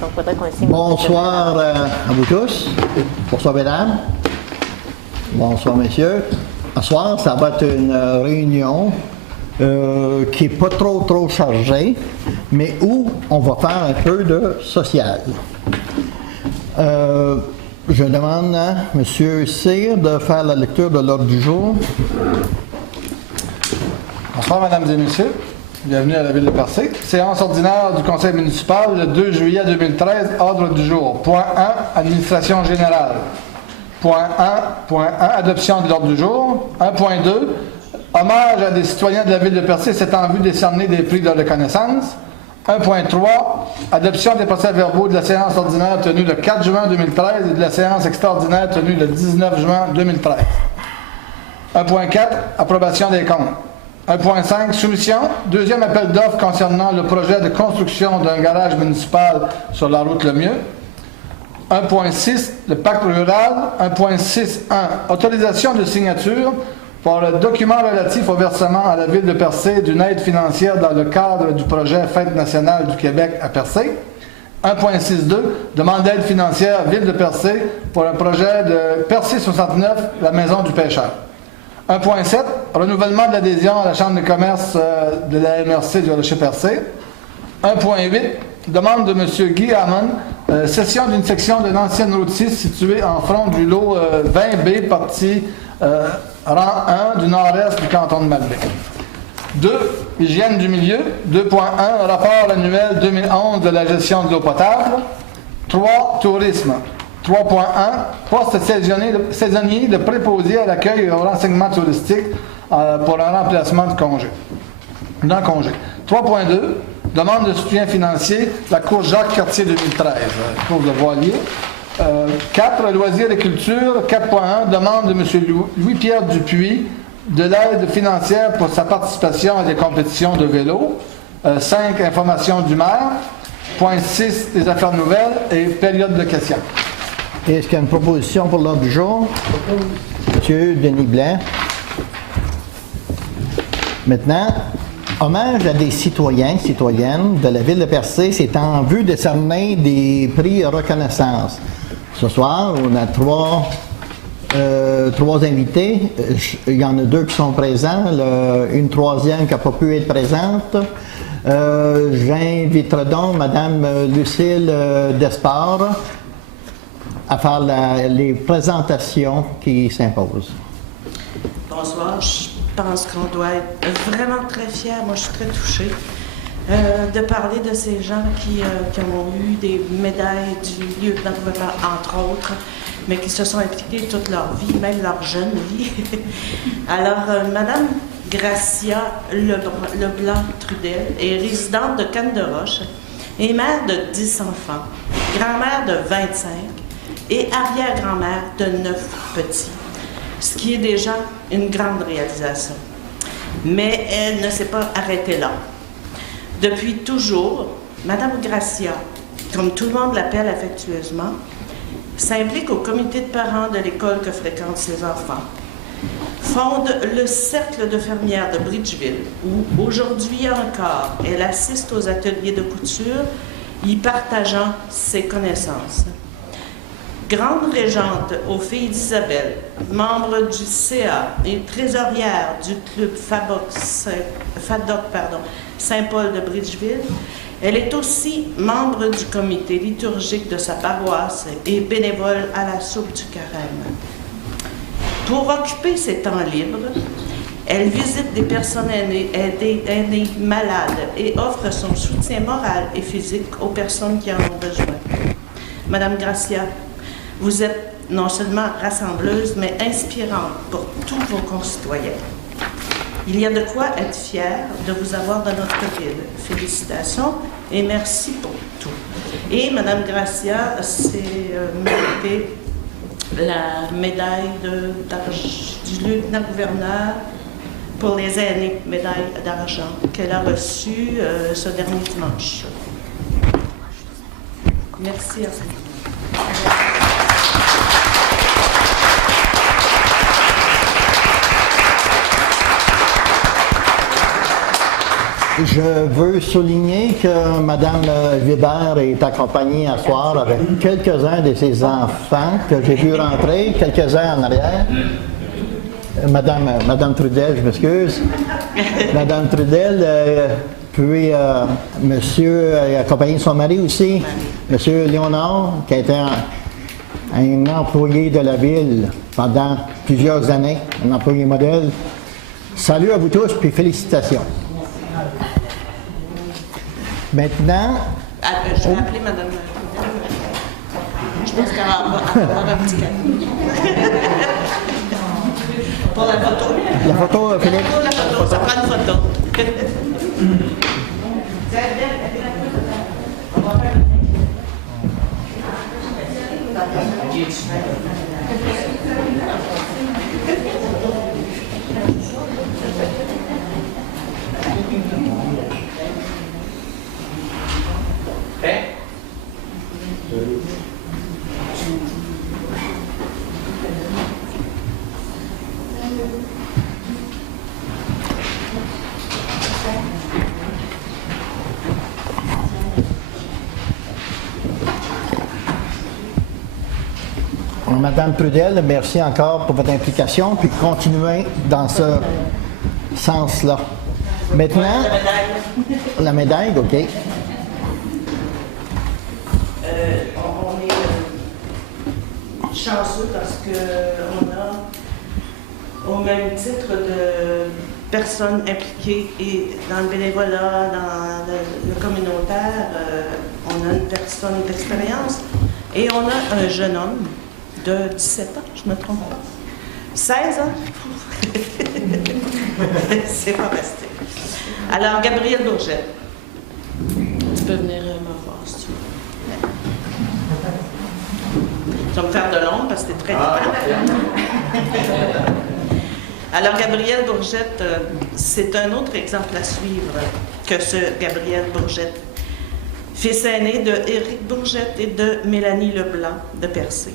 Donc, il faudrait qu'on signe. Bonsoir à vous tous. Bonsoir, mesdames. Bonsoir, messieurs. Ce soir, ça va être une réunion qui n'est pas trop chargée, mais où on va faire un peu de social. Je demande à M. Cyr de faire la lecture de l'ordre du jour. Bonsoir, mesdames et messieurs. Bienvenue à la Ville de Percé. Séance ordinaire du Conseil municipal le 2 juillet 2013, ordre du jour. Point 1, administration générale. Point 1, adoption de l'ordre du jour. 1.2, hommage à des citoyens de la Ville de Percé s'étant vu décerner des prix de reconnaissance. 1.3, adoption des procès-verbaux de la séance ordinaire tenue le 4 juin 2013 et de la séance extraordinaire tenue le 19 juin 2013. 1.4, approbation des comptes. 1.5, soumission, deuxième appel d'offres concernant le projet de construction d'un garage municipal sur la route Lemieux. 1.6, le pacte rural. 1.6.1, autorisation de signature pour le document relatif au versement à la Ville de Percé d'une aide financière dans le cadre du projet Fête nationale du Québec à Percé. 1.6.2, demande d'aide financière Ville de Percé pour un projet de Percé 69, la maison du pêcheur. 1.7, renouvellement de l'adhésion à la Chambre de commerce de la MRC du Rocher-Percé. 1.8, demande de M. Guy Hammond, cession d'une section d'une ancienne route 6 située en front du lot 20B, partie rang 1 du nord-est du canton de Malbec. 2. Hygiène du milieu. 2.1, rapport annuel 2011 de la gestion de l'eau potable. 3. Tourisme. 3.1, poste saisonnier de préposé à l'accueil et au renseignement touristique pour un remplacement de congé. 3.2, demande de soutien financier, la Cour Jacques-Cartier 2013, cours de voilier. 4, loisirs et culture. 4.1, demande de M. Louis-Pierre Dupuis de l'aide financière pour sa participation à des compétitions de vélo. 5, information du maire. Point 6, des affaires nouvelles et période de questions. Est-ce qu'il y a une proposition pour l'ordre du jour? M. Denis Blanc. Maintenant, hommage à des citoyens, citoyennes de la Ville de Percé, c'est en vue de décerner des prix reconnaissance. Ce soir, on a trois invités. Il y en a 2 qui sont présents, une troisième qui n'a pas pu être présente. J'inviterai donc Mme Lucille Despard à faire les présentations qui s'imposent. Bonsoir, je pense qu'on doit être vraiment très fiers. Moi, je suis très touchée de parler de ces gens qui ont eu des médailles du lieutenant-gouverneur, entre autres, mais qui se sont impliqués toute leur vie, même leur jeune vie. Alors, Mme Gracia Leblanc-Trudel est résidente de Cannes-de-Roche et mère de 10 enfants, grand-mère de 25 et arrière-grand-mère de 9 petits, ce qui est déjà une grande réalisation. Mais elle ne s'est pas arrêtée là. Depuis toujours, Mme Gracia, comme tout le monde l'appelle affectueusement, s'implique au comité de parents de l'école que fréquentent ses enfants, fonde le Cercle de fermières de Bridgeville, où aujourd'hui encore, elle assiste aux ateliers de couture, y partageant ses connaissances. Grande régente aux Filles d'Isabelle, membre du CA et trésorière du club FADOC Saint-Paul de Bridgeville, elle est aussi membre du comité liturgique de sa paroisse et bénévole à la soupe du carême. Pour occuper ses temps libres, elle visite des personnes aînées malades et offre son soutien moral et physique aux personnes qui en ont besoin. Madame Gracia, vous êtes non seulement rassembleuse, mais inspirante pour tous vos concitoyens. Il y a de quoi être fier de vous avoir dans notre ville. Félicitations et merci pour tout. Et Mme Gracia s'est méritée la médaille du lieutenant-gouverneur pour les aînés, médaille d'argent, qu'elle a reçue ce dernier dimanche. Merci à vous. Je veux souligner que Mme Weber est accompagnée à soir avec quelques-uns de ses enfants que j'ai vu rentrer, quelques-uns en arrière. Madame Trudel, je m'excuse. Madame Trudel, puis monsieur est accompagné de son mari aussi, monsieur Léonard, qui a été un employé de la ville pendant plusieurs années, un employé modèle. Salut à vous tous, puis félicitations. Maintenant... je vais appeler Mme Je pense qu'elle va avoir un petit cadeau. Pour la photo. La photo, Philippe? Pour la photo, ça prend une photo. Madame Trudel, merci encore pour votre implication, puis continuez dans ce sens-là. Maintenant, la médaille, OK. On est chanceux parce qu'on a, au même titre de personnes impliquées et dans le bénévolat, dans le communautaire, on a une personne d'expérience et on a un jeune homme de 17 ans, je ne me trompe pas. 16 ans? C'est pas resté. Alors, Gabriel Bourgette, tu peux venir me voir si tu veux. Tu vas me faire de l'ombre parce que c'est très différent. Alors, Gabriel Bourgette, c'est un autre exemple à suivre que ce Gabriel Bourgette, fils aîné de Éric Bourgette et de Mélanie Leblanc de Percé.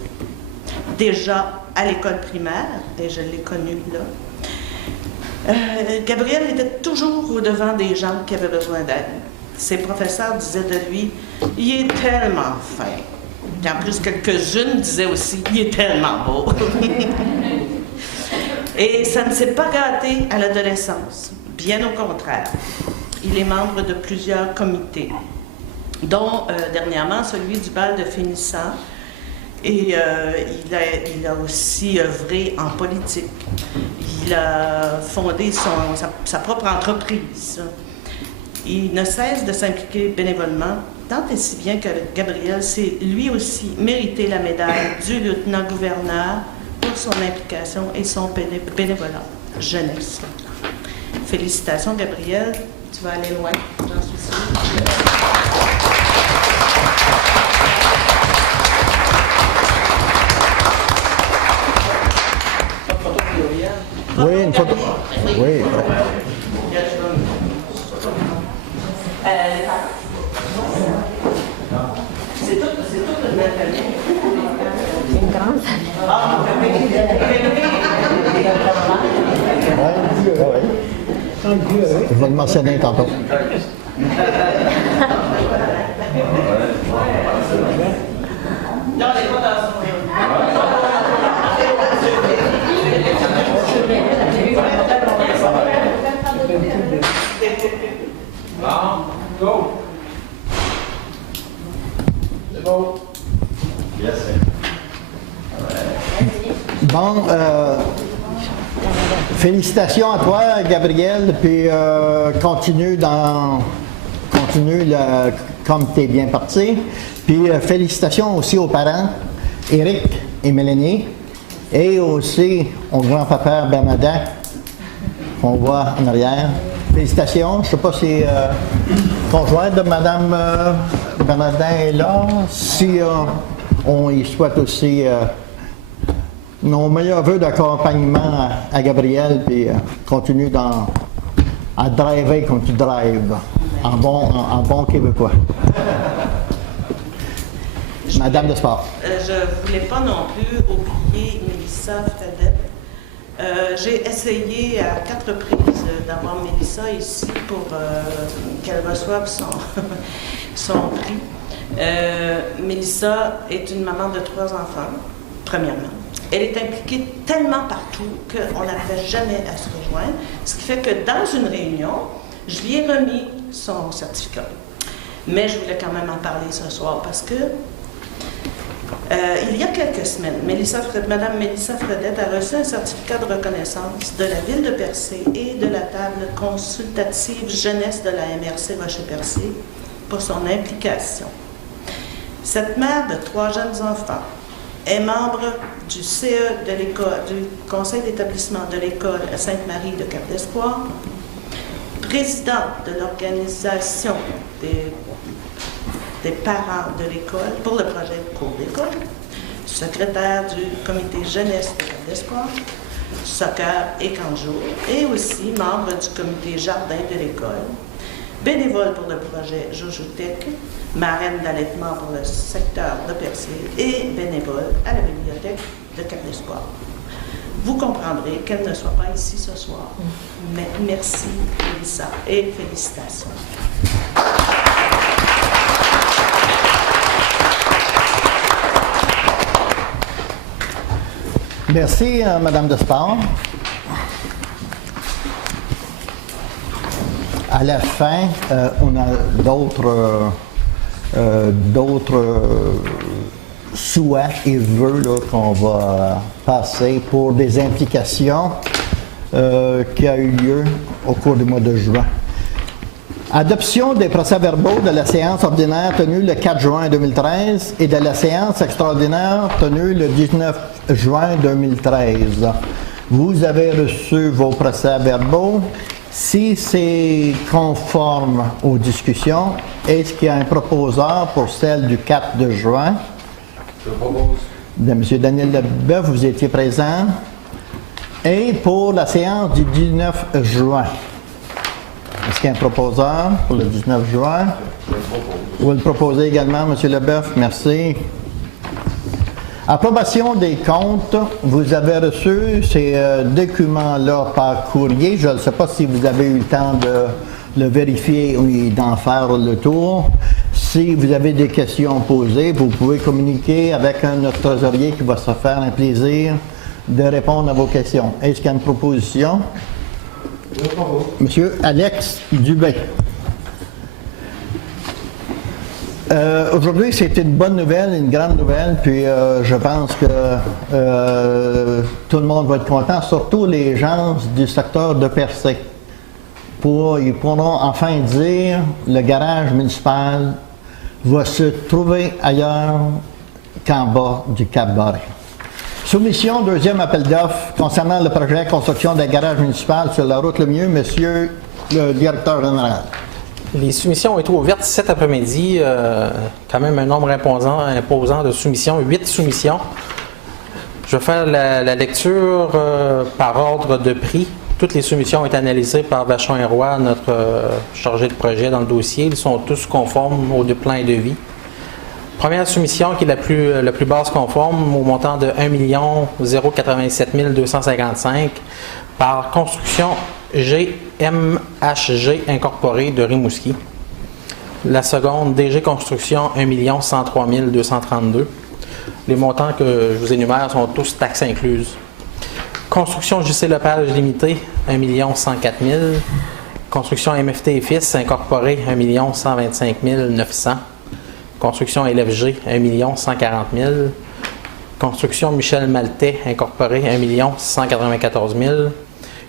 Déjà à l'école primaire, et je l'ai connu là, Gabriel était toujours au-devant des gens qui avaient besoin d'aide. Ses professeurs disaient de lui « Il est tellement fin ». Et en plus, quelques-unes disaient aussi « Il est tellement beau ». Et ça ne s'est pas gâté à l'adolescence, bien au contraire. Il est membre de plusieurs comités, dont dernièrement celui du bal de finissant. Et il a aussi œuvré en politique. Il a fondé sa propre entreprise. Il ne cesse de s'impliquer bénévolement, tant et si bien que Gabriel s'est lui aussi mérité la médaille du lieutenant-gouverneur pour son implication et son bénévolat jeunesse. Félicitations, Gabriel. Tu vas aller loin, j'en suis sûre. Oui, une photo. Oui. C'est toute une belle famille. Une grande famille. Je vais le mentionner tantôt. Non, elle n'est pas dans son... Go! C'est beau. Yes, Bon, félicitations à toi, Gabriel, puis continue comme tu es bien parti. Puis félicitations aussi aux parents, Éric et Mélanie, et aussi au grand-papa Bernadette, qu'on voit en arrière. Félicitations. Je ne sais pas si conjointe de Mme Bernadette est là. Si on y souhaite aussi nos meilleurs vœux d'accompagnement à Gabriel, puis continue à driver comme tu drives, en bon québécois. Madame de Sport. Je ne voulais pas non plus oublier Mélissa Fredette, J'ai essayé à 4 reprises d'avoir Mélissa ici pour qu'elle reçoive son prix. Mélissa est une maman de 3 enfants, premièrement. Elle est impliquée tellement partout qu'on n'arrive jamais à se rejoindre, ce qui fait que dans une réunion, je lui ai remis son certificat. Mais je voulais quand même en parler ce soir parce que il y a quelques semaines, Mme Mélissa Fredette a reçu un certificat de reconnaissance de la Ville de Percé et de la table consultative jeunesse de la MRC Rocher-Percé pour son implication. Cette mère de 3 jeunes enfants est membre du CE de l'école, du conseil d'établissement de l'école Sainte-Marie de Cap-d'Espoir, présidente de l'organisation des parents de l'école pour le projet Cours d'école, secrétaire du comité jeunesse de Cap-d'Espoir, soccer et camp jour, et aussi membre du comité jardin de l'école, bénévole pour le projet Jojotech, marraine d'allaitement pour le secteur de Percé et bénévole à la bibliothèque de Cap-d'Espoir. Vous comprendrez qu'elle ne soit pas ici ce soir. Mais merci, Mélissa, et félicitations. Merci, Madame Despard. À la fin, on a d'autres souhaits et vœux qu'on va passer pour des implications qui a eu lieu au cours du mois de juin. Adoption des procès-verbaux de la séance ordinaire tenue le 4 juin 2013 et de la séance extraordinaire tenue le 19 juin 2013. Vous avez reçu vos procès-verbaux. Si c'est conforme aux discussions, est-ce qu'il y a un proposeur pour celle du 4 de juin? Je propose. De M. Daniel Leboeuf, vous étiez présent. Et pour la séance du 19 juin. Est-ce qu'il y a un proposeur pour le 19 juin? Je le propose. Vous le proposez également, M. Leboeuf. Merci. Approbation des comptes. Vous avez reçu ces documents-là par courrier. Je ne sais pas si vous avez eu le temps de le vérifier et d'en faire le tour. Si vous avez des questions posées, vous pouvez communiquer avec notre trésorier qui va se faire un plaisir de répondre à vos questions. Est-ce qu'il y a une proposition? Je le propose. Monsieur Alex Dubé. Aujourd'hui, c'est une bonne nouvelle, une grande nouvelle, puis je pense que tout le monde va être content, surtout les gens du secteur de Percé. Ils pourront enfin dire le garage municipal va se trouver ailleurs qu'en bas du Cap-Barré. Soumission, deuxième appel d'offres concernant le projet construction d'un garage municipal sur la route Lemieux, monsieur le directeur général. Les soumissions ont été ouvertes cet après-midi, quand même un nombre imposant de soumissions, 8 soumissions. Je vais faire la lecture par ordre de prix. Toutes les soumissions ont été analysées par Vachon et Roy, notre chargé de projet dans le dossier. Ils sont tous conformes aux deux plans et devis. Première soumission qui est la plus basse conforme au montant de 1 087 255 par Construction GMHG Incorporé de Rimouski. La seconde, DG Construction 1 103 232. Les montants que je vous énumère sont tous taxes incluses. Construction JC Lepage Limité 1 104 000. Construction MFT et Fils Incorporé 1 125 900. Construction LFG 1 140 000. Construction Michel Maltais Incorporé 1 194 000.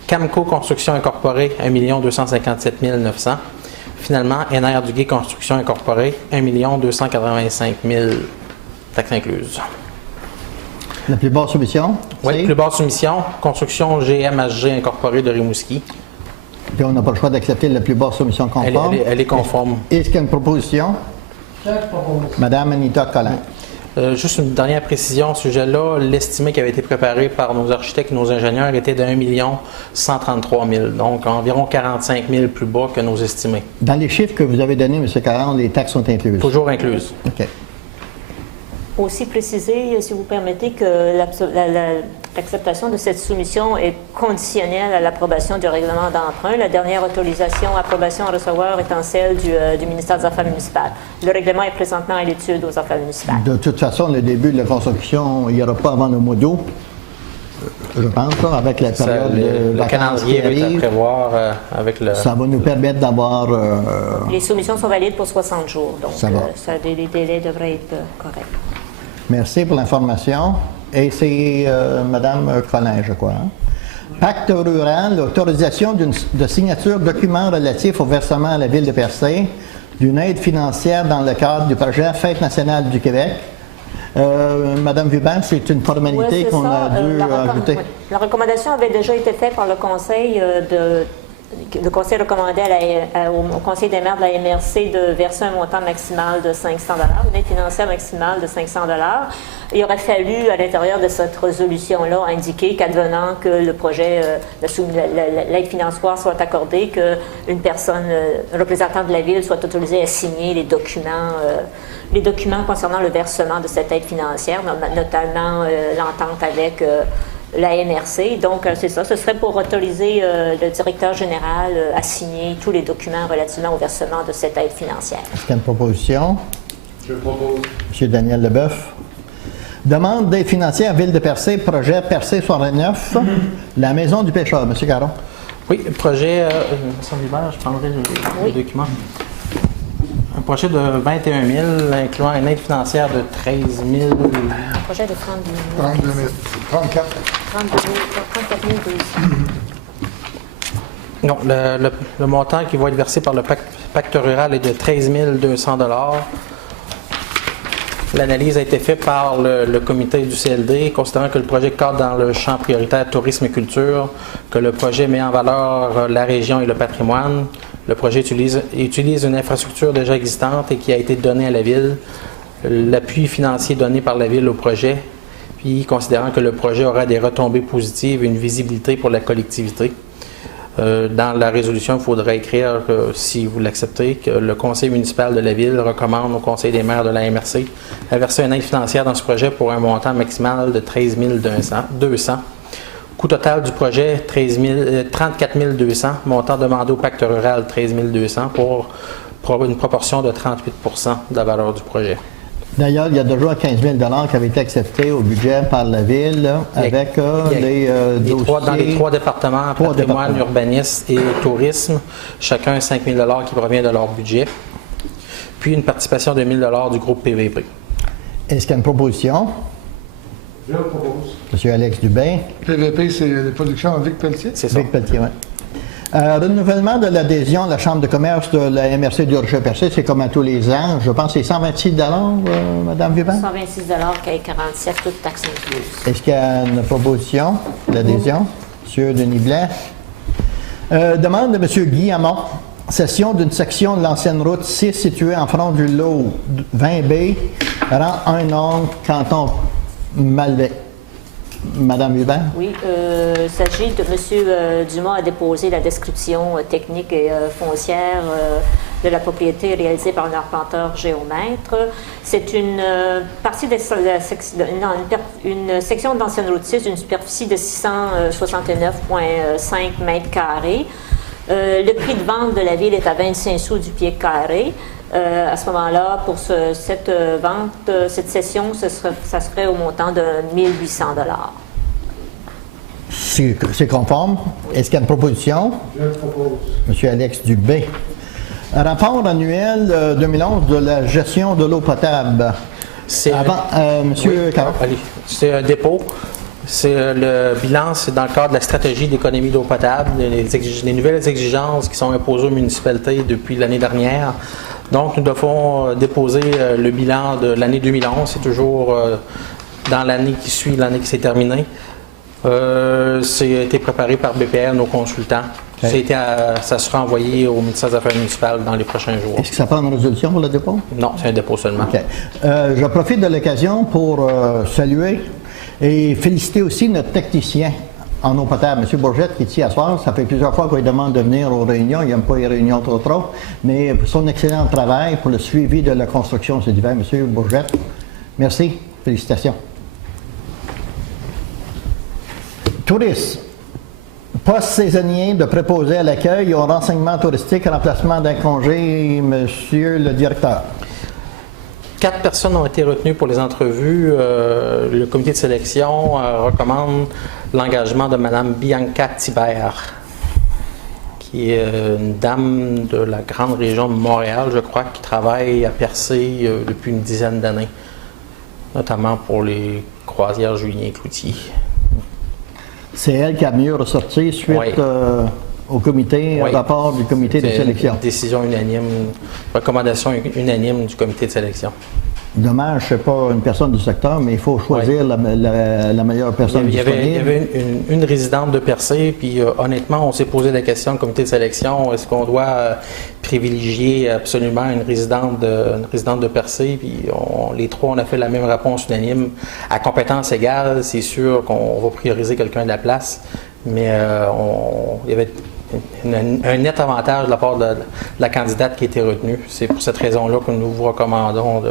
Camco Construction Incorporée 1 257 900. Finalement, NR Duguay Construction Incorporée 1 285 000 taxes incluses. La plus basse soumission? Oui, plus basse soumission, Construction GMHG Incorporée de Rimouski. Puis on n'a pas le choix d'accepter la plus basse soumission conforme. Elle est conforme. Est-ce qu'il y a une proposition? Je propose. Madame Anita Collin. Juste une dernière précision à ce sujet-là. L'estimé qui avait été préparé par nos architectes et nos ingénieurs était de 1 133 000, donc environ 45 000 plus bas que nos estimés. Dans les chiffres que vous avez donnés, M. Caron, les taxes sont incluses? Toujours incluses. OK. Aussi préciser, si vous permettez, que l'acceptation de cette soumission est conditionnelle à l'approbation du règlement d'emprunt. La dernière approbation à recevoir étant celle du ministère des Affaires municipales. Le règlement est présentement à l'étude aux Affaires municipales. De toute façon, le début de la construction, il n'y aura pas avant le mois d'août, je pense, là, avec la période de le vacances calendrier qui est à arrive. prévoir avec le... Ça va nous permettre d'avoir... Les soumissions sont valides pour 60 jours, donc Ça va. les délais devraient être corrects. Merci pour l'information. Et c'est Mme Collin, je crois. Hein? Pacte rural, l'autorisation de signature documents relatifs au versement à la Ville de Percé d'une aide financière dans le cadre du projet Fête nationale du Québec. Madame Vubin, c'est une formalité Ouais, c'est qu'on ça. a dû ajouter. La recommandation avait déjà été faite par le Conseil Le Conseil recommandait au Conseil des maires de la MRC de verser un montant maximal de 500 $, une aide financière maximale de 500 $. Il aurait fallu, à l'intérieur de cette résolution-là, indiquer qu'advenant que le projet, l'aide financière soit accordée, qu'une personne, un représentant de la Ville soit autorisé à signer les documents concernant le versement de cette aide financière, notamment l'entente avec la MRC. Donc, c'est ça. Ce serait pour autoriser le directeur général à signer tous les documents relativement au versement de cette aide financière. Est-ce qu'il y a une proposition? Je propose. M. Daniel Leboeuf. Demande d'aide financière Ville de Percé, projet Percé 69, la maison du pêcheur. M. Caron. Oui, projet, M. Hubert, je prendrai le document. Un projet de 21 000, incluant une aide financière de 13 000. Un projet de 32 000. 34. 34 200. Non, le montant qui va être versé par le pacte rural est de 13 200 $. L'analyse a été faite par le comité du CLD, considérant que le projet cadre dans le champ prioritaire tourisme et culture, que le projet met en valeur la région et le patrimoine. Le projet utilise une infrastructure déjà existante et qui a été donnée à la Ville, l'appui financier donné par la Ville au projet, puis considérant que le projet aura des retombées positives et une visibilité pour la collectivité. Dans la résolution, il faudrait écrire, si vous l'acceptez, que le conseil municipal de la Ville recommande au conseil des maires de la MRC à verser une aide financière dans ce projet pour un montant maximal de 13 200. Coût total du projet, 34 200. Montant demandé au pacte rural, 13 200 pour une proportion de 38 de la valeur du projet. D'ailleurs, il y a déjà 15 000 $ qui avaient été acceptés au budget par la Ville là, avec les dossiers. Dans les trois départements, patrimoine, urbanisme et tourisme, chacun 5 000 $ qui provient de leur budget, puis une participation de 1 000 $ du groupe PVP. Est-ce qu'il y a une proposition? Je propose. M. Alex Dubé. PVP, c'est les productions Vic Pelletier. C'est ça. Vic Pelletier, oui. Renouvellement de l'adhésion à la Chambre de commerce de la MRC du Rocher-Percé, c'est comme à tous les ans. Je pense que c'est 126 $, Mme Vubin? 126 $, 47 toutes taxes incluses. Est-ce qu'il y a une proposition d'adhésion? M. Denis Blais. Demande de M. Guy Hamon. Cession d'une section de l'ancienne route 6 située en front du lot 20B, rang 1 Nord, canton Malbec. Madame Hubert? Oui, il s'agit de M. Dumas a déposé la description technique et foncière de la propriété réalisée par un arpenteur géomètre. C'est une partie de une section d'ancienne route 6 d'une superficie de 669,5 mètres carrés. Le prix de vente de la ville est à 25 sous du pied carré. À ce moment-là, pour cette vente, cette cession, ça serait au montant de 1 800 $. C'est conforme. Est-ce qu'il y a une proposition? Je propose. M. Alex Dubé. Rapport annuel 2011 de la gestion de l'eau potable. Monsieur Caron. Allez, c'est un dépôt. C'est le bilan, c'est dans le cadre de la stratégie d'économie d'eau potable, les nouvelles exigences qui sont imposées aux municipalités depuis l'année dernière. Donc, nous devons déposer le bilan de l'année 2011. C'est toujours dans l'année qui suit, l'année qui s'est terminée. C'est été préparé par BPR, nos consultants. Okay. Ça sera envoyé au ministère des Affaires municipales dans les prochains jours. Est-ce que ça prend une résolution pour le dépôt? Non, c'est un dépôt seulement. OK. Je profite de l'occasion pour saluer et féliciter aussi notre technicien en eau potable, M. Bourgette, qui est ici à soir. Ça fait plusieurs fois qu'on lui demande de venir aux réunions. Il n'aime pas les réunions trop. Mais pour son excellent travail, pour le suivi de la construction cet hiver, M. Bourgette, Merci. Félicitations. Tourisme. Poste saisonnier de préposé à l'accueil et au renseignement touristique, remplacement d'un congé, monsieur le directeur. 4 personnes ont été retenues pour les entrevues. Le comité de sélection recommande l'engagement de Mme Bianca Thibert, qui est une dame de la grande région de Montréal, je crois, qui travaille à Percé depuis une dizaine d'années, notamment pour les croisières Julien Cloutier. C'est elle qui a mieux ressorti suite au comité, au rapport du comité de sélection. Décision unanime, recommandation unanime du comité de sélection. Dommage, je ne sais pas une personne du secteur, mais il faut choisir la meilleure personne disponible. Il y avait une résidente de Percé, puis honnêtement, on s'est posé la question au comité de sélection, est-ce qu'on doit privilégier absolument une résidente de Percé, puis les trois, on a fait la même réponse unanime. À compétence égale, c'est sûr qu'on va prioriser quelqu'un de la place, mais il y avait un net avantage de la part de la candidate qui a été retenue. C'est pour cette raison-là que nous vous recommandons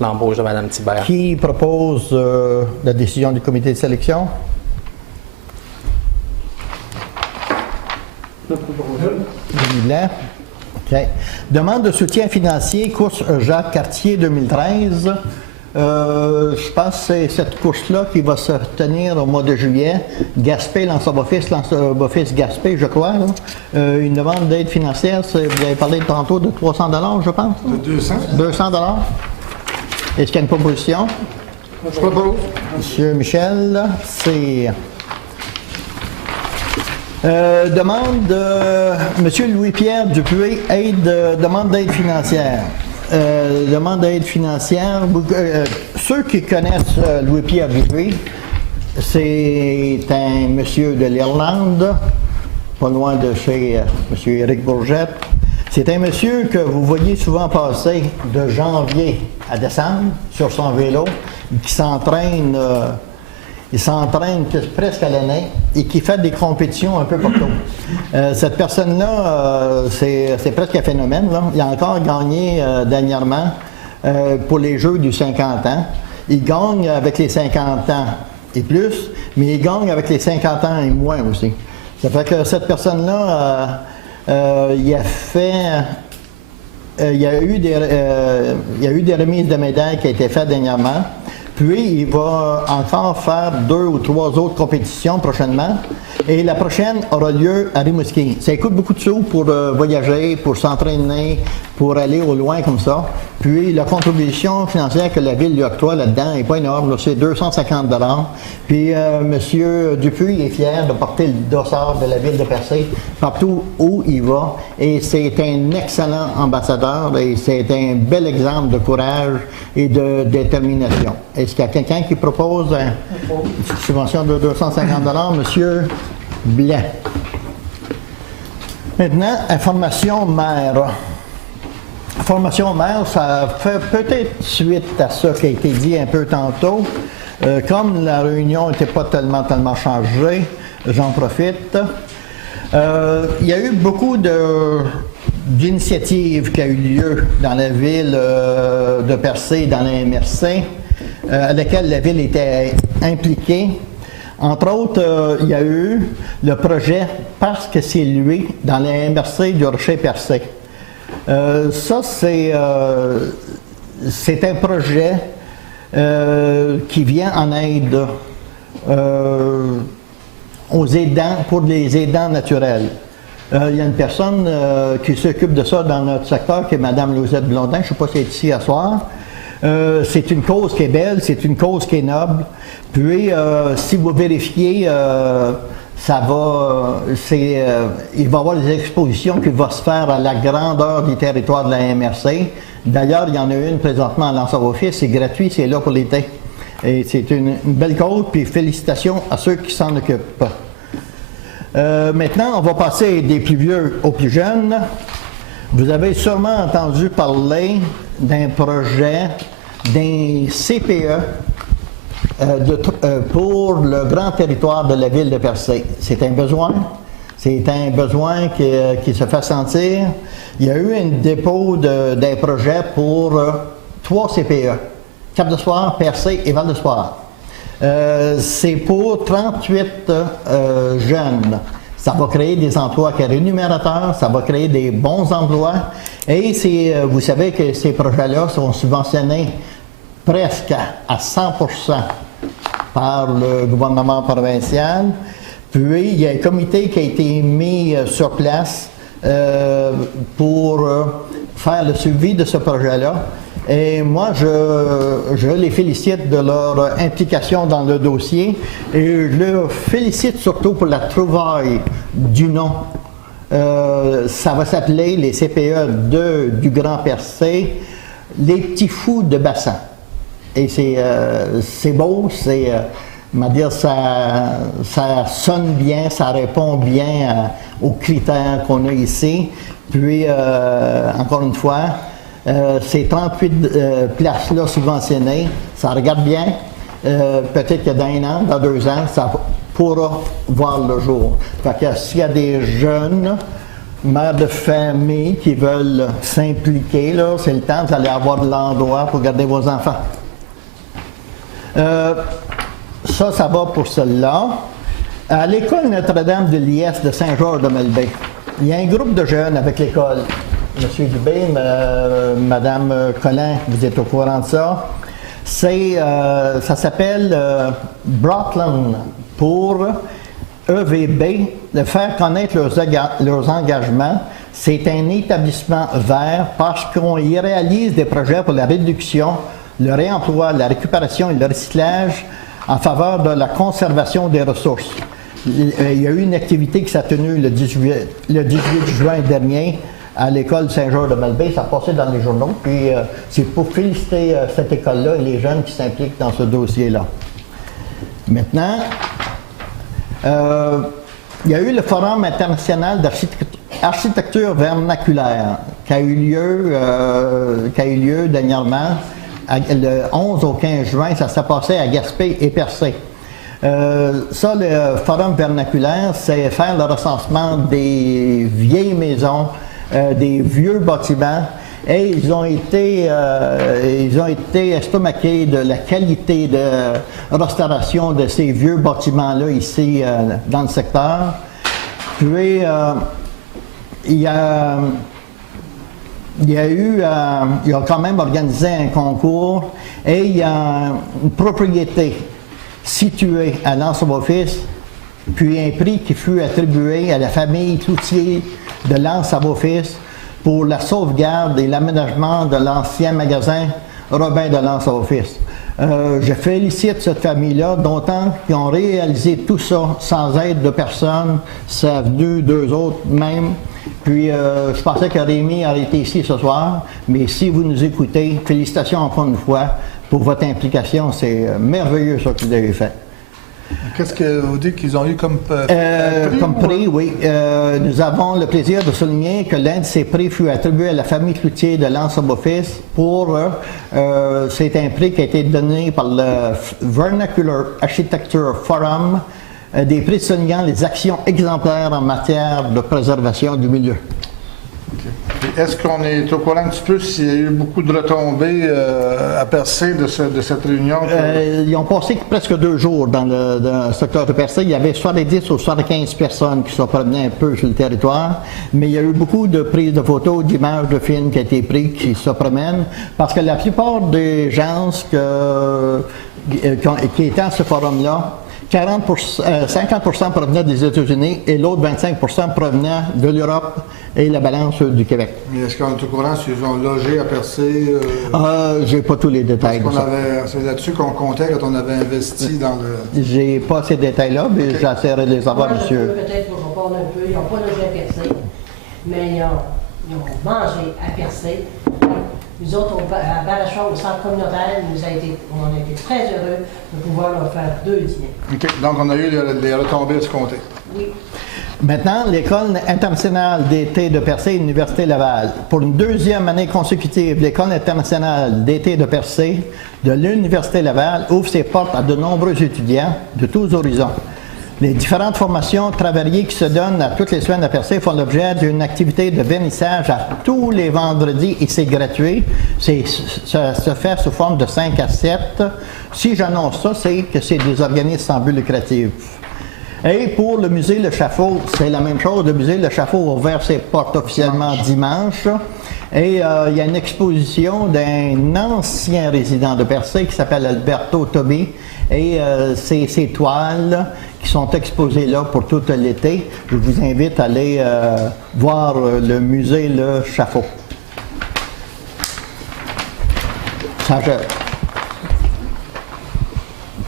l'embauche de Mme Thibert. Qui propose la décision du comité de sélection? Blanc. OK. Demande de soutien financier, course Jacques Cartier 2013. Je pense que c'est cette course-là qui va se tenir au mois de juillet. Gaspé, Lanceboffice Gaspé, je crois. Une demande d'aide financière, vous avez parlé tantôt de 300 $, je pense. De 200. 200 $. Est-ce qu'il y a une proposition? Je propose. Monsieur Michel, c'est... demande de Monsieur Louis-Pierre Dupuis, demande d'aide financière. Demande d'aide financière. Ceux qui connaissent Louis-Pierre Dupuis, c'est un monsieur de l'Irlande, pas loin de chez monsieur Éric Bourgette. C'est un monsieur que vous voyez souvent passer de janvier à décembre sur son vélo, qui s'entraîne, il s'entraîne presque à l'année et qui fait des compétitions un peu partout. Cette personne-là, c'est presque un phénomène, là. Il a encore gagné dernièrement pour les Jeux du 50 ans. Il gagne avec les 50 ans et plus, mais il gagne avec les 50 ans et moins aussi. Ça fait que cette personne-là, il y a eu des remises de médailles qui ont été faites dernièrement. Puis, il va encore faire 2 ou 3 autres compétitions prochainement. Et la prochaine aura lieu à Rimouski. Ça coûte beaucoup de sous pour voyager, pour s'entraîner, pour aller au loin comme ça. Puis, la contribution financière que la Ville lui octroie là-dedans n'est pas énorme. Là, c'est 250 $. Puis, M. Dupuis est fier de porter le dossard de la Ville de Percé partout où il va. Et c'est un excellent ambassadeur et c'est un bel exemple de courage et de détermination. Est-ce qu'il y a quelqu'un qui propose une subvention de 250 $? Monsieur Blanc. Maintenant, information maire. Information maire, ça fait peut-être suite à ça qui a été dit un peu tantôt. Comme la réunion n'était pas tellement chargée, j'en profite. Il y a eu beaucoup d'initiatives qui ont eu lieu dans la ville de Percé, dans la MRC, à laquelle la ville était impliquée. Entre autres, il y a eu le projet Parce que c'est lui dans la MRC du Rocher-Percé. Ça, c'est un projet qui vient en aide aux aidants, pour les aidants naturels. Il y a une personne qui s'occupe de ça dans notre secteur, qui est Mme Lauzette Blondin. Je ne sais pas si elle est ici à soir. C'est une cause qui est belle, c'est une cause qui est noble. Puis, si vous vérifiez, il va y avoir des expositions qui vont se faire à la grandeur du territoire de la MRC. D'ailleurs, il y en a une présentement à Lanceboffice, c'est gratuit, c'est là pour l'été. Et c'est une belle cause, puis félicitations à ceux qui s'en occupent. Maintenant, on va passer des plus vieux aux plus jeunes. Vous avez sûrement entendu parler d'un projet, d'un CPE pour le grand territoire de la ville de Percé. C'est un besoin. C'est un besoin qui se fait sentir. Il y a eu un dépôt d'un projet pour 3 CPE. Cap-de-Soir, Percé et Val-de-Soir. C'est pour 38 jeunes. Ça va créer des emplois rémunérateurs, ça va créer des bons emplois. Et vous savez que ces projets-là sont subventionnés presque à 100% par le gouvernement provincial. Puis, il y a un comité qui a été mis sur place pour faire le suivi de ce projet-là. Et moi, je les félicite de leur implication dans le dossier et je les félicite surtout pour la trouvaille du nom. Ça va s'appeler les CPE du Grand Percé, les petits fous de bassin. Et c'est beau, ça sonne bien, ça répond bien aux critères qu'on a ici. Puis, encore une fois, ces 38 places-là subventionnées, ça regarde bien. Peut-être que dans 1 an, dans 2 ans, ça pourra voir le jour. Fait que s'il y a des jeunes mères de famille qui veulent s'impliquer, là, c'est le temps, vous allez avoir de l'endroit pour garder vos enfants. Ça va pour celle-là. À l'école Notre-Dame de l'IS de Saint-Georges de Melbay, il y a un groupe de jeunes avec l'école. Monsieur Dubé, Madame Collin, vous êtes au courant de ça. Ça s'appelle Brotland pour EVB, de faire connaître leurs engagements. C'est un établissement vert parce qu'on y réalise des projets pour la réduction, le réemploi, la récupération et le recyclage en faveur de la conservation des ressources. Il y a eu une activité qui s'est tenue le 18 juin dernier à l'école Saint-Georges de Melbay. Ça a passé dans les journaux. Puis c'est pour féliciter cette école-là et les jeunes qui s'impliquent dans ce dossier-là. Maintenant, il y a eu le Forum international d'architecture vernaculaire qui a eu lieu dernièrement, le 11 au 15 juin. Ça s'est passé à Gaspé et Percé. Le Forum vernaculaire, c'est faire le recensement des vieilles maisons, des vieux bâtiments, et ils ont été estomaqués de la qualité de restauration de ces vieux bâtiments-là ici dans le secteur. Puis ils ont quand même organisé un concours et il y a une propriété située à l'Anse-à-Beaufils, puis un prix qui fut attribué à la famille Cloutier de l'Anse-à-Beaufils pour la sauvegarde et l'aménagement de l'ancien magasin Robin de l'Anse-à-Beaufils. Je félicite cette famille-là, d'autant qu'ils ont réalisé tout ça sans aide de personne. Ça a venu d'eux autres même. Puis je pensais que Rémi aurait été ici ce soir, mais si vous nous écoutez, félicitations encore une fois pour votre implication. C'est merveilleux ce que vous avez fait. Qu'est-ce que vous dites qu'ils ont eu comme prix? Comme prix, oui. Nous avons le plaisir de souligner que l'un de ces prix fut attribué à la famille Cloutier de l'Anse-à-Beaufils pour... c'est un prix qui a été donné par le Vernacular Architecture Forum, des prix soulignant les actions exemplaires en matière de préservation du milieu. Okay. Est-ce qu'on est au courant un petit peu s'il y a eu beaucoup de retombées à Percé de cette réunion? Ils ont passé presque 2 jours dans le secteur de Percé. Il y avait 70 ou 75 personnes qui se promenaient un peu sur le territoire, mais il y a eu beaucoup de prises de photos, d'images, de films qui ont été pris, qui se promènent, parce que la plupart des gens qui étaient à ce forum-là, 50% provenaient des États-Unis et l'autre 25% provenaient de l'Europe et la balance du Québec. Mais est-ce qu'on est au courant s'ils ont logé à Percé? J'ai pas tous les détails. C'est là-dessus qu'on comptait quand on avait investi dans le... J'ai pas ces détails-là, mais j'essaierai de les avoir, monsieur. Peut-être pour répondre un peu, ils n'ont pas logé à Percé, mais ils ont mangé à Percé. Nous autres, à Balachon, au centre communautaire, on a été très heureux de pouvoir leur faire 2 dîners. OK. Donc, on a eu les retombées à se compter. Oui. Maintenant, l'École internationale d'été de Percé et l'Université Laval. Pour une 2e année consécutive, l'École internationale d'été de Percé de l'Université Laval ouvre ses portes à de nombreux étudiants de tous horizons. Les différentes formations travaillées qui se donnent à toutes les semaines à Percé font l'objet d'une activité de vernissage à tous les vendredis et c'est gratuit. Ça se fait sous forme de 5 à 7. Si j'annonce ça, c'est que c'est des organismes sans but lucratif. Et pour le musée Le Chaffaut, c'est la même chose. Le musée Le Chaffaut a ouvert ses portes officiellement dimanche. Et il y a une exposition d'un ancien résident de Percé qui s'appelle Alberto Tobi. Et ces toiles qui sont exposées là pour tout l'été. Je vous invite à aller voir le musée Le Chaffaut.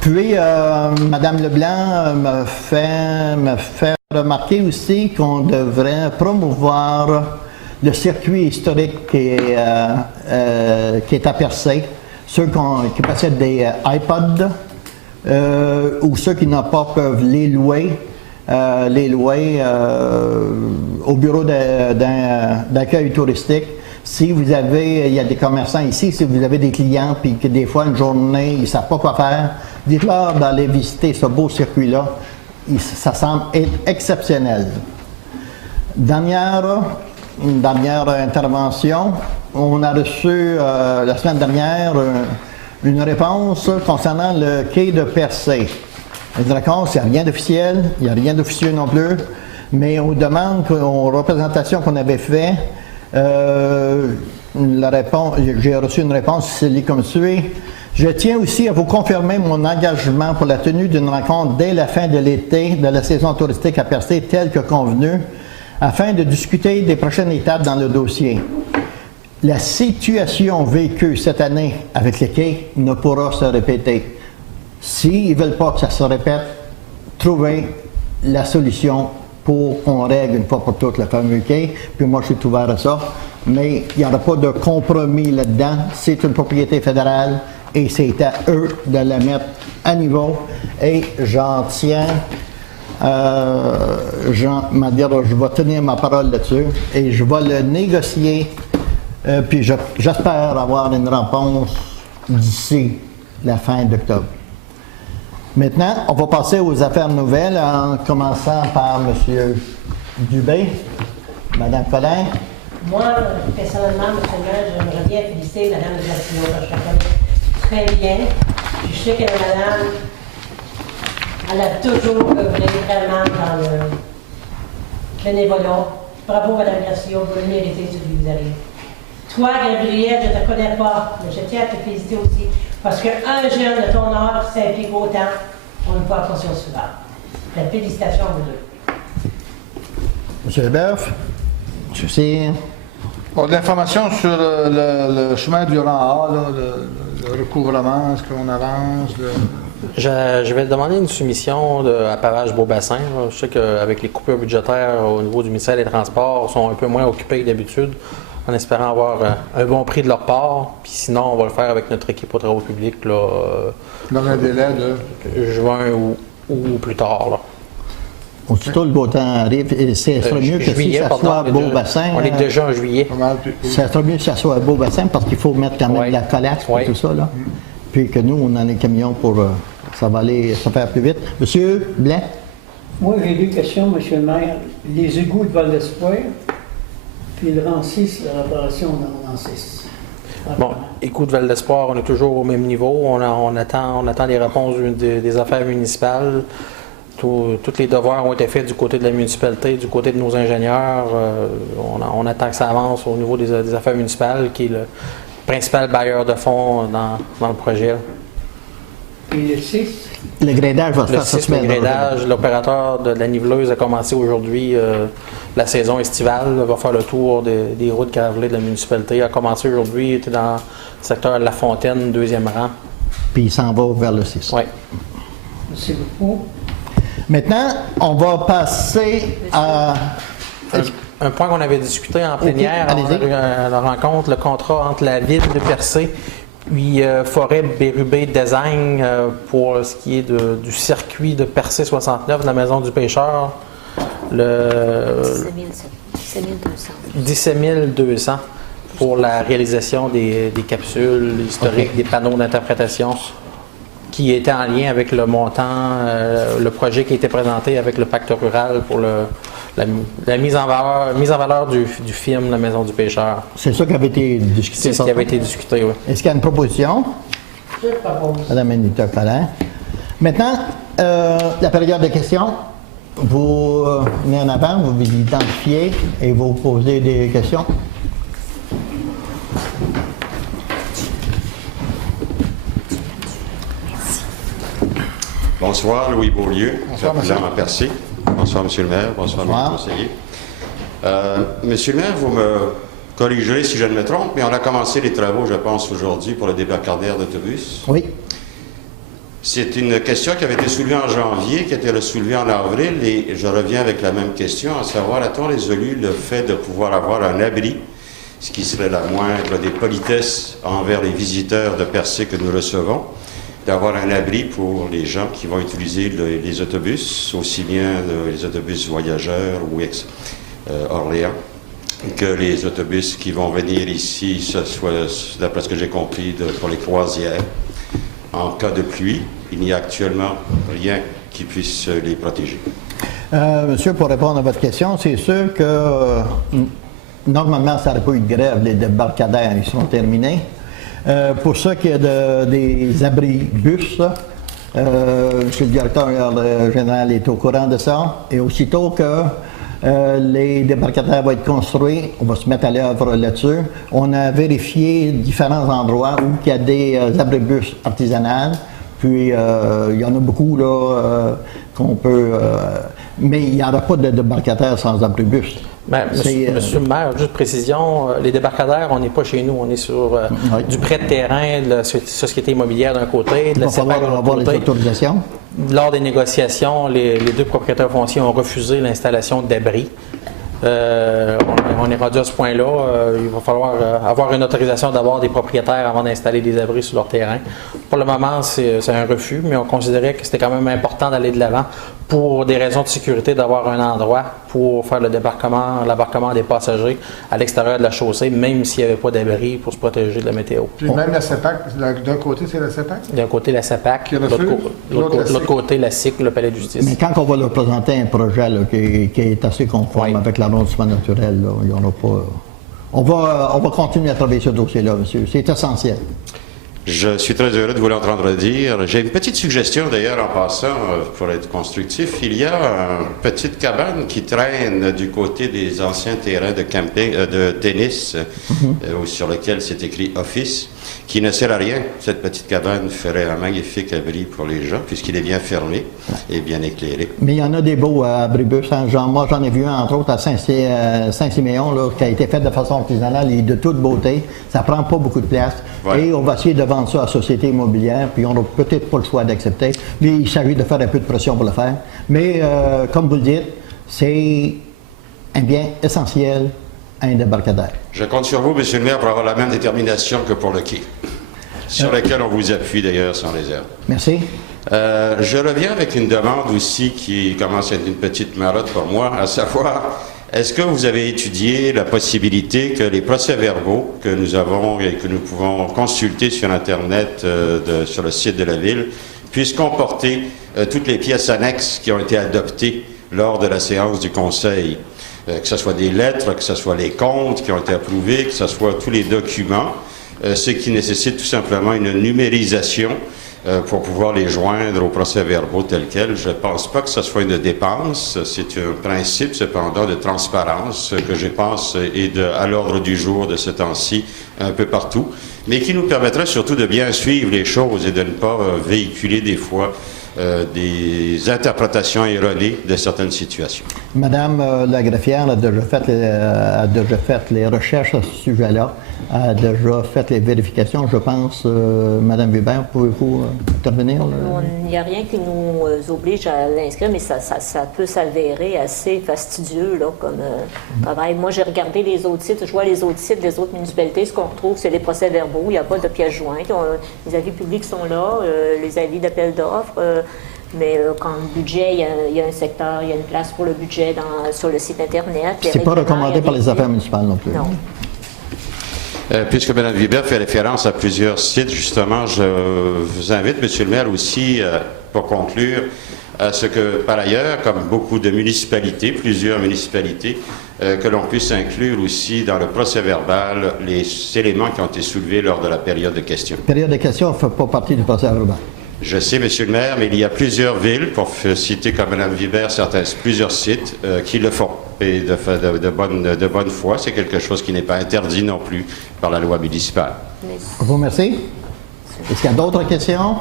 Puis, Mme Leblanc me fait remarquer aussi qu'on devrait promouvoir le circuit historique qui est à Percé. Ceux qui possèdent des iPods ou ceux qui n'ont pas peuvent les louer au bureau d'accueil touristique. Si vous avez, il y a des commerçants ici, si vous avez des clients puis que des fois une journée, ils ne savent pas quoi faire, dites-leur d'aller visiter ce beau circuit-là. Ça semble être exceptionnel. Une dernière intervention. On a reçu la semaine dernière une réponse concernant le quai de Percé. Une réponse, il n'y a rien d'officiel, il n'y a rien d'officieux non plus, mais on demande aux représentations qu'on avait faites. J'ai reçu une réponse qui se lit comme suit. Je tiens aussi à vous confirmer mon engagement pour la tenue d'une rencontre dès la fin de l'été de la saison touristique à Percé, telle que convenue, afin de discuter des prochaines étapes dans le dossier. La situation vécue cette année avec les quais ne pourra se répéter. S'ils ne veulent pas que ça se répète, trouvez la solution pour qu'on règle une fois pour toutes le fameux quai. Puis moi, je suis ouvert à ça. Mais il n'y aura pas de compromis là-dedans. C'est une propriété fédérale et c'est à eux de la mettre à niveau. Et j'en tiens... je vais tenir ma parole là-dessus et je vais le négocier. Puis j'espère avoir une réponse d'ici la fin d'octobre. Maintenant, on va passer aux affaires nouvelles en commençant par M. Dubé, Mme Collin. Moi, personnellement, M. le maire, j'aimerais bien féliciter Mme Gracio, parce que je la connais très bien. Je sais que Mme, elle a toujours œuvré vraiment dans le bénévolat. Bravo, Mme Gracio, vous le méritez ce qui vous arrive. Toi, Gabriel, je ne te connais pas, mais je tiens à te féliciter aussi, parce qu'un jeune de ton âge s'implique autant, on ne peut pas passer au suivant. Félicitations à vous deux. M. Leboeuf, M. Cyr. Bon, de l'information sur le chemin du rang A, là, le recouvrement, est-ce qu'on avance? Je vais demander une soumission à Pavage Beaubassin. Je sais qu'avec les coupures budgétaires au niveau du ministère des Transports, ils sont un peu moins occupés que d'habitude, en espérant avoir un bon prix de leur part. Puis sinon, on va le faire avec notre équipe aux travaux publics là, dans un délai de juin ou plus tard. Là. Aussitôt le beau temps arrive, et ce serait mieux que si ça soit Beaubassin. On est déjà en juillet. Ça serait mieux que ça soit Beaubassin parce qu'il faut mettre quand même de la collasse pour tout ça. Là. Puis que nous, on a les camions pour... ça va aller se faire plus vite. Monsieur Blanc? Moi, j'ai deux questions, M. le maire. Les égouts de Val d'Espoir, puis le rang 6, la réparation dans le rang 6. Bon, écoute, Val d'Espoir, on est toujours au même niveau. On attend les réponses des affaires municipales. Tous les devoirs ont été faits du côté de la municipalité, du côté de nos ingénieurs. On attend que ça avance au niveau des affaires municipales, qui est le principal bailleur de fonds dans le projet. Et le 6? Le gradage va se faire cette semaine. Le gradage, l'opérateur de la niveleuse a commencé aujourd'hui la saison estivale. Va faire le tour des routes gravelées de la municipalité. A commencé aujourd'hui, il était dans le secteur La Fontaine, 2e rang. Puis il s'en va vers le 6. Oui. Merci beaucoup. Maintenant, on va passer à... Un point qu'on avait discuté en plénière à la rencontre, le contrat entre la ville de Percé puis Forêt Bérubé Design pour ce qui est du circuit de Percé 69 de la Maison du Pêcheur. 17 200 pour la réalisation des capsules historiques, des panneaux d'interprétation. qui était en lien avec le montant, le projet qui a été présenté avec le pacte rural pour la mise en valeur du film La Maison du Pêcheur. C'est ça qui avait été discuté. C'est ce qui avait été discuté, oui. Est-ce qu'il y a une proposition? Je propose. Madame Anita Collin. Maintenant, la période de questions. Vous venez en avant, vous vous identifiez et vous posez des questions. Bonsoir, Louis Beaulieu, Bonsoir, président à Percé. Bonsoir, Monsieur le maire. Bonsoir, Bonsoir. Monsieur le conseiller. Monsieur le maire, vous me corrigerez si je ne me trompe, mais on a commencé les travaux, je pense, aujourd'hui pour le débarcadère d'autobus. Oui. C'est une question qui avait été soulevée en janvier, qui a été soulevée en avril, et je reviens avec la même question, à savoir, a-t-on résolu le fait de pouvoir avoir un abri, ce qui serait la moindre des politesses envers les visiteurs de Percé que nous recevons, d'avoir un abri pour les gens qui vont utiliser les autobus, aussi bien les autobus voyageurs ou Orléans, que les autobus qui vont venir ici, ce soit, d'après ce que j'ai compris, pour les croisières. En cas de pluie, il n'y a actuellement rien qui puisse les protéger. Monsieur, pour répondre à votre question, c'est sûr que normalement, ça n'aurait pas eu de grève, les débarcadères, ils sont terminés. Pour ceux qui ont des abris bus, le directeur général est au courant de ça. Et aussitôt que les débarcadères vont être construits, on va se mettre à l'œuvre là-dessus. On a vérifié différents endroits où il y a des abribus artisanales. Puis, il y en a beaucoup là qu'on peut... mais il n'y aura pas de débarcadère sans abribus. Ben, monsieur le maire, juste précision, les débarcadères, on n'est pas chez nous, on est sur du prêt de terrain, de la société immobilière d'un côté, de la CEPAC de l'autre côté. Les autorisations. Lors des négociations, les deux propriétaires fonciers ont refusé l'installation d'abris. On est rendu à ce point-là. Il va falloir avoir une autorisation d'abord des propriétaires avant d'installer des abris sur leur terrain. Pour le moment, c'est un refus, mais on considérait que c'était quand même important d'aller de l'avant pour des raisons de sécurité, d'avoir un endroit pour faire l'embarquement des passagers à l'extérieur de la chaussée, même s'il n'y avait pas d'abri pour se protéger de la météo. Puis même la CEPAC, d'un côté, c'est la CEPAC? D'un côté, la CEPAC, de l'autre côté, la SIC, le Palais de justice. Mais quand on va leur présenter un projet là, qui est assez conforme avec l'arrondissement naturel, là, il y en a pas... On va continuer à travailler ce dossier-là, monsieur. C'est essentiel. Je suis très heureux de vous l'entendre dire. J'ai une petite suggestion d'ailleurs en passant, pour être constructif. Il y a une petite cabane qui traîne du côté des anciens terrains de camping, de tennis, sur lequel c'est écrit Office, qui ne sert à rien. Cette petite cabane ferait un magnifique abri pour les gens, puisqu'il est bien fermé et bien éclairé. Mais il y en a des beaux abribus. Hein. Moi, j'en ai vu un, entre autres, à Saint-Siméon, là, qui a été fait de façon artisanale et de toute beauté. Ça prend pas beaucoup de place. Ouais. Et on va essayer de vendre ça à la société immobilière, puis on n'a peut-être pas le choix d'accepter. Mais il s'agit de faire un peu de pression pour le faire. Mais, comme vous le dites, c'est un bien essentiel à un débarcadère. Je compte sur vous, monsieur le maire, pour avoir la même détermination que pour le quai, sur lequel on vous appuie d'ailleurs sans réserve. Merci. Je reviens avec une demande aussi qui commence à être une petite marotte pour moi, à savoir, est-ce que vous avez étudié la possibilité que les procès-verbaux que nous avons et que nous pouvons consulter sur Internet, sur le site de la Ville, puissent comporter toutes les pièces annexes qui ont été adoptées lors de la séance du Conseil? Que ce soit des lettres, que ce soit les comptes qui ont été approuvés, que ce soit tous les documents, ce qui nécessite tout simplement une numérisation pour pouvoir les joindre aux procès-verbaux tels quels. Je ne pense pas que ce soit une dépense, c'est un principe cependant de transparence que je pense est à l'ordre du jour de ce temps-ci un peu partout, mais qui nous permettrait surtout de bien suivre les choses et de ne pas véhiculer des fois des interprétations erronées de certaines situations. Madame la greffière a déjà fait les recherches à ce sujet-là, a déjà fait les vérifications, je pense. Madame Weber, pouvez-vous intervenir? Il n'y a rien qui nous oblige à l'inscrire, mais ça peut s'avérer assez fastidieux là, comme travail. Moi, j'ai regardé les autres sites, je vois les autres sites des autres municipalités, ce qu'on retrouve, c'est les procès-verbaux, il n'y a pas de pièces jointes, les avis publics sont là, les avis d'appel d'offres. Mais quand le budget, il y a un secteur, il y a une place pour le budget sur le site Internet. C'est pas recommandé par les affaires municipales non plus. Non. Puisque Mme Vibert fait référence à plusieurs sites, justement, je vous invite, Monsieur le maire, aussi, pour conclure, à ce que, par ailleurs, comme beaucoup de municipalités, plusieurs municipalités, que l'on puisse inclure aussi dans le procès-verbal les éléments qui ont été soulevés lors de la période de questions. La période de questions ne fait pas partie du procès-verbal. Je sais, Monsieur le maire, mais il y a plusieurs villes, pour citer comme Mme Vibert, plusieurs sites qui le font. Et de bonne foi, c'est quelque chose qui n'est pas interdit non plus par la loi municipale. Je vous remercie. Est-ce qu'il y a d'autres questions?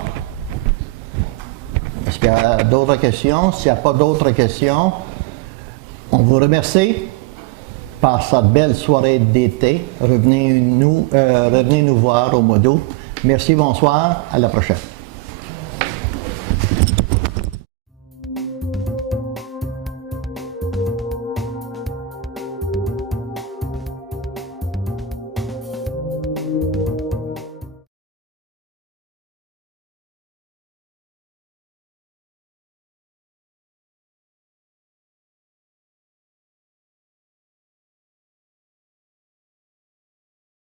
Est-ce qu'il y a d'autres questions? S'il n'y a pas d'autres questions, on vous remercie par cette belle soirée d'été. Revenez nous voir au mois d'août. Merci, bonsoir, à la prochaine.